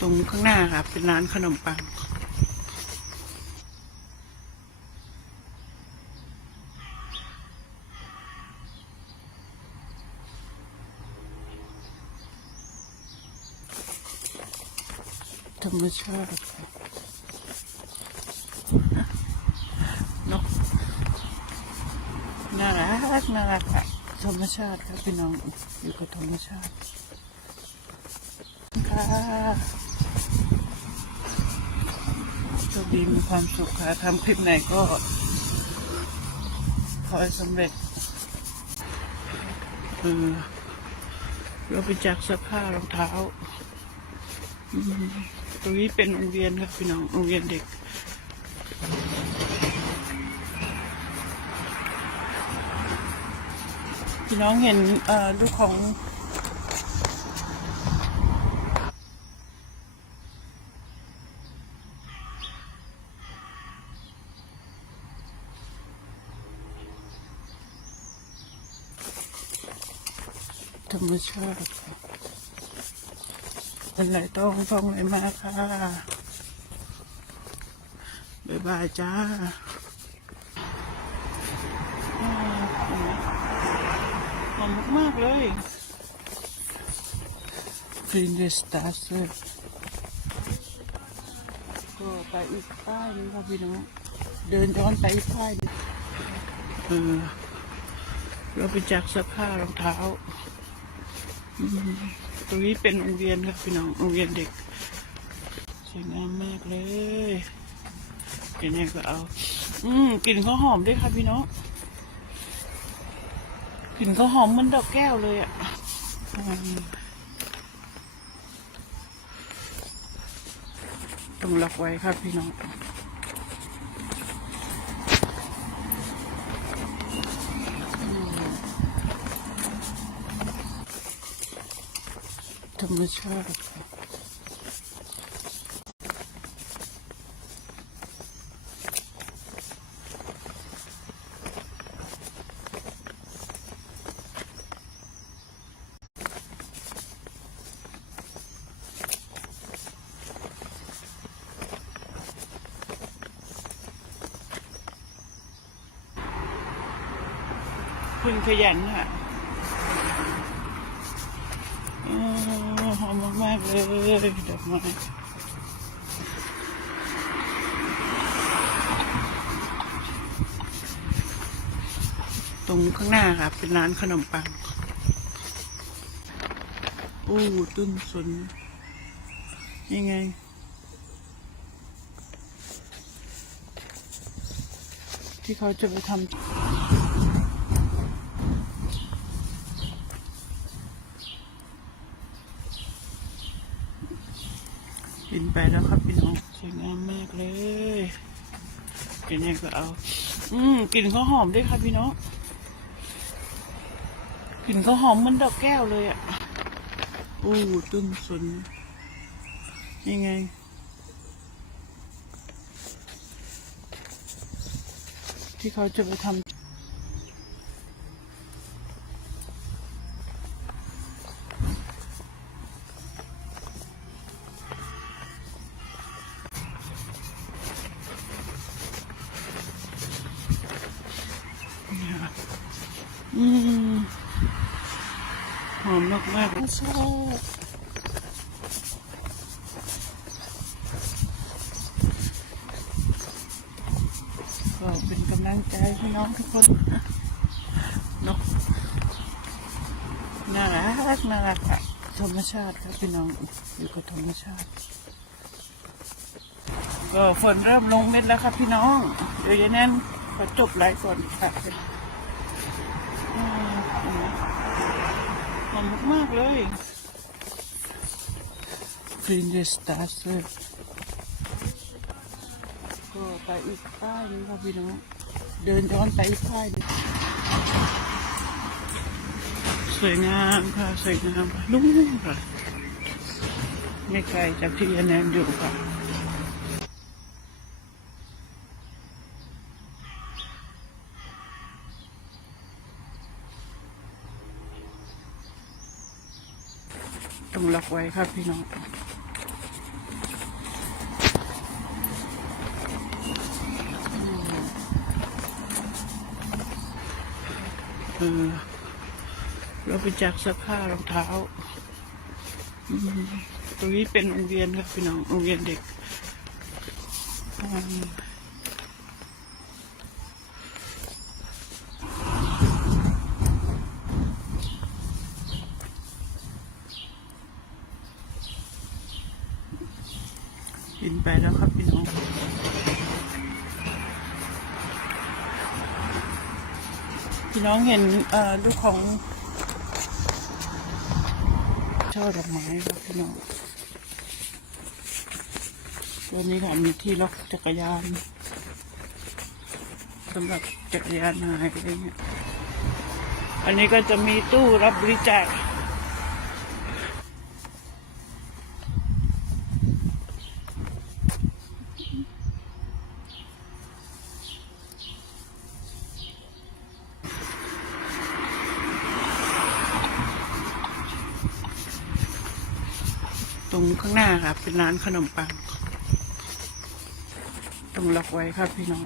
ตรงข้างหน้าค่ะ เป็นร้านขนมปัง ธรรมชาตินกน่ารักน่ารักอะธรรมชาติครับพี่น้องอยู่กับธรรมชาติค่ะ ดีมีความสุขค่ะทำคลิปไหนก็ ขอให้สำเร็จเออเราไปจากเสื้อผ้ารองเท้าตรงนี้เป็นโรงเรียนครับพี่น้องโรงเรียนเด็กพี่น้องเห็นลูกของ ธรรมชาติค่ะเป็นไรต้องท่องอะไรมาค่ะ บ๊ายบายจ้าอ่าหอมมากๆเลยฟรีนเดสตาร์เซอร์ก็ไปอีกป้ายนึงครับพี่น้องเดินย้อนไปอีกป้ายหนึงเออเราไปจากเสื้อผ้ารองเท้าอืม ตรงนี้เป็นโรงเรียนครับพี่น้องโรงเรียนเด็กสวยงามมากเลยเป็นยังก็เอา อืมกลิ่นข้าวหอมด้วยครับพี่น้องกลิ่นข้าวหอมเหมันดอกแก้วเลยอะต้องล็อกไว้ครับพี่น้อง ธรรมชาติคุณขยันค่ะ อ๋ มากเลยดอกไม้ตรงข้างหน้าค่ะ เป็นร้านขนมปัง โอ้ต้นสน ยังไง ที่เขาจะไปทำ ไปแล้วครับพี่น้องสวยงามมากเลยเป็นยังก็เอา อืมกลิ่นข้าหอมด้วยครับพี่น้องกลิ่นข้าหอมเหมันดอกแก้วเลยอะโอ้ต้นสนยังไงที่เขาจะไปทำ อมมากมากก็เป็นกำลังใจให้น้องทุกคนนาะน่ารักน่ารักอะธรรมชาติครับพี่น้องอยู่กับธรรมชาติ ก็ฝนเริ่มลงเม็ดแล้วครับพี่น้องเดี๋ยวย่างนั้นขอจบไลฟ์ก่อนค่ะอืม หอมมาก ๆ เลยฟรีนเดสตาร์เซอร์ก็ไปอีกป้ายนึงครับพี่น้องเดินย้อนไปอีกป้ายหนึงสวยงามค่ะ สวยงามค่ะลุ่มค่ะ ไม่ไกลจากที่ยานแนมอยู่ค่ะ ต้องล็อกไว้ครับพี่น้องเราไปจากเสื้อผ้ารองเท้าตรงนี้เป็นโรงเรียนครับพี่น้องโรงเรียนเด็ก พี่น้องเห็นเอ่อลูกของช่อดอกไม้ครับพี่น้องตัวนี้ค่ะมีที่ล็อกจักรยานสำหรับจักรยานหายอะไรเงี้ยอันนี้ก็จะมีตู้รับบริจาค ตรงข้างหน้าค่ะ เป็นร้านขนมปังต้องล็อกไว้ครับพี่น้อง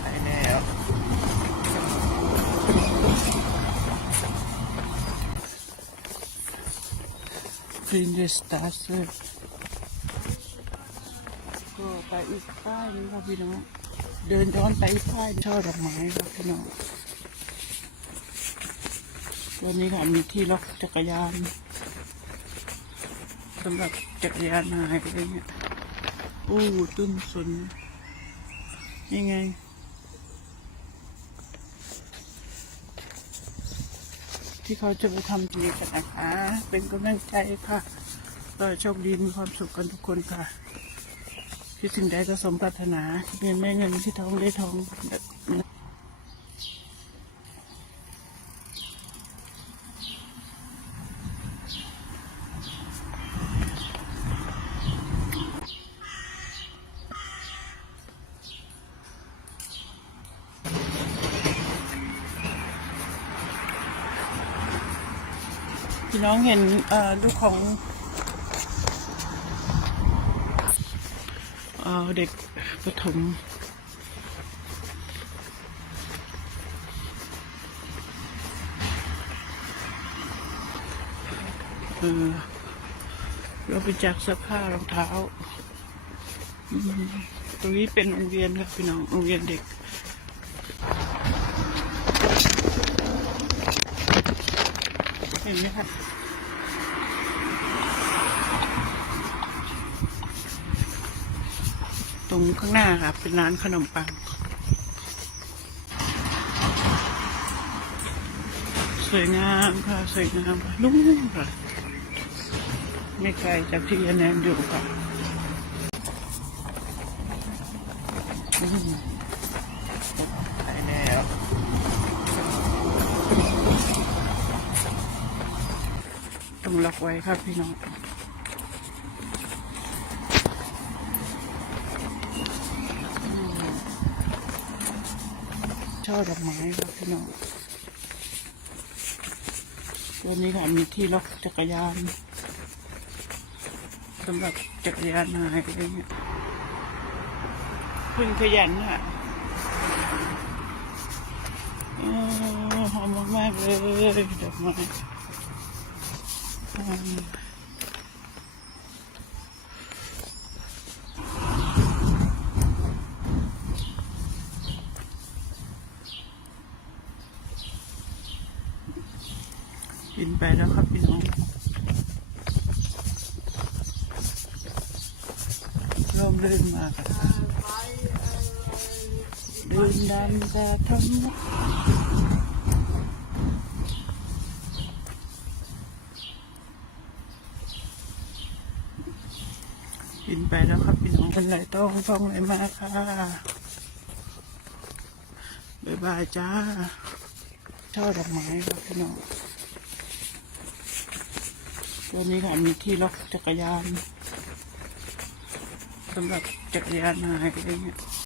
ไปแล้วคลีนเดสตาร์เซอร์ ไปอีกป้ายนึงครับพี่น้อง เดินย้อนไปอีกป้ายช่อดอกไม้ครับพี่น้องตัวนี้ค่ะมีที่ล็อกจักรยานสำหรับจักรยานหายอะไรเงี้ยโอ้ต้นสนยังไงที่เขาจะไปทำดีกันนะคะ เป็นกำลังใจค่ะก็โชคดีมีความสุขกันทุกคนค่ะ คิดสิ่งใดก็สมปรารถนาเงินไม่เงินที่ท้องได้ท้องพี่น้องเห็นลูกของ เอ่อเด็กประถมเออเราไปจากเสื้อผ้ารองเท้า ตรงนี้เป็นโรงเรียนครับพี่น้อง โรงเรียนเด็กเห็นไหมครับ รงข้างหน้าครับเป็นร้านขนมปัง สวยงามค่ะ สวยงามค่ะนุ่มค่ะ ไม่ไกลจากที่แนนอยู่ค่ะอืมไปแล้วต้องล็อกไว้ครับพี่น้อง ช่อดอกไม้ครับพี่น้องตัวนี้ค่ะมีที่ล็อกจักรยานสำหรับจักรยานหายอะไรเงี้ยพึ่งขยันค่ะหอมมากเลยดอกไม้อืมกินไปแล้ว ครับพี่น้องร่มเรื่นมากค่ะเดินดันแต่ทำกินไปแล้วครับพี่น้องเป็นไรต้องท่องอะไรมาค่ะบ๊ายบายจ้าช่อดอกไม้ครับพี่น้อง ตัวนี้ค่ะมีที่ล็อกจักรยานสำหรับจักรยานหายอะไรเงี้ย